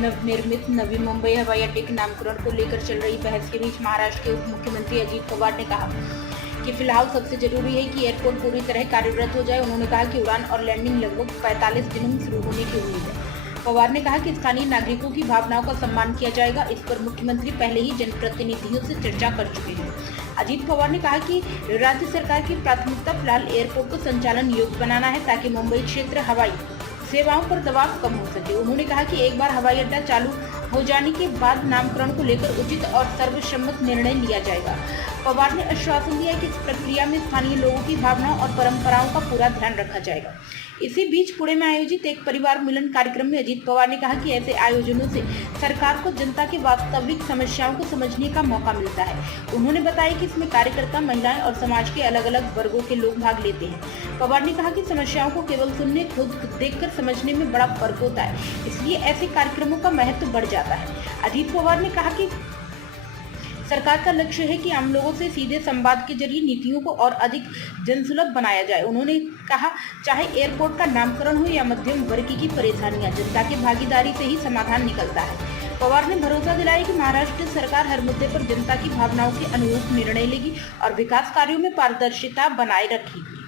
निर्मित नवी मुंबई हवाई अड्डे के नामकरण को लेकर चल रही बहस के बीच महाराष्ट्र के उप मुख्यमंत्री अजीत पवार ने कहा कि फिलहाल सबसे जरूरी है कि एयरपोर्ट पूरी तरह कार्यरत हो जाए। उन्होंने कहा कि उड़ान और लैंडिंग लगभग 45 दिनों में शुरू होने की उम्मीद है। पवार ने कहा कि स्थानीय नागरिकों की भावनाओं का सम्मान किया जाएगा। इस पर मुख्यमंत्री पहले ही जनप्रतिनिधियों से चर्चा कर चुके हैं। अजीत पवार ने कहा कि राज्य सरकार की प्राथमिकता फिलहाल एयरपोर्ट को संचालन योग्य बनाना है ताकि मुंबई क्षेत्र हवाई सेवाओं पर दबाव कम हो सके। उन्होंने कहा कि एक बार हवाई अड्डा चालू हो जाने के बाद नामकरण को लेकर उचित और सर्वसम्मत निर्णय लिया जाएगा। पवार ने आश्वासन दिया कि इस प्रक्रिया में स्थानीय लोगों की भावनाओं और परंपराओं का पूरा ध्यान रखा जाएगा। इसी बीच पुणे में आयोजित एक परिवार मिलन कार्यक्रम में अजीत पवार ने कहा कि ऐसे आयोजनों से सरकार को जनता की वास्तविक समस्याओं को समझने का मौका मिलता है। उन्होंने बताया कि इसमें कार्यकर्ता, महिलाएं और समाज के अलग अलग वर्गों के लोग भाग लेते हैं। पवार ने कहा कि समस्याओं को केवल सुनने, खुद देखकर समझने में बड़ा फर्क होता है, इसलिए ऐसे कार्यक्रमों का महत्व बढ़ जाता है। अजीत पवार ने कहा कि सरकार का लक्ष्य है कि आम लोगों से सीधे संवाद के जरिए नीतियों को और अधिक जनसुलभ बनाया जाए। उन्होंने कहा, चाहे एयरपोर्ट का नामकरण हो या मध्यम वर्ग की परेशानियां, जनता की भागीदारी से ही समाधान निकलता है। पवार ने भरोसा दिलाया कि महाराष्ट्र सरकार हर मुद्दे पर जनता की भावनाओं के अनुरूप निर्णय लेगी और विकास कार्यों में पारदर्शिता बनाए रखेगी।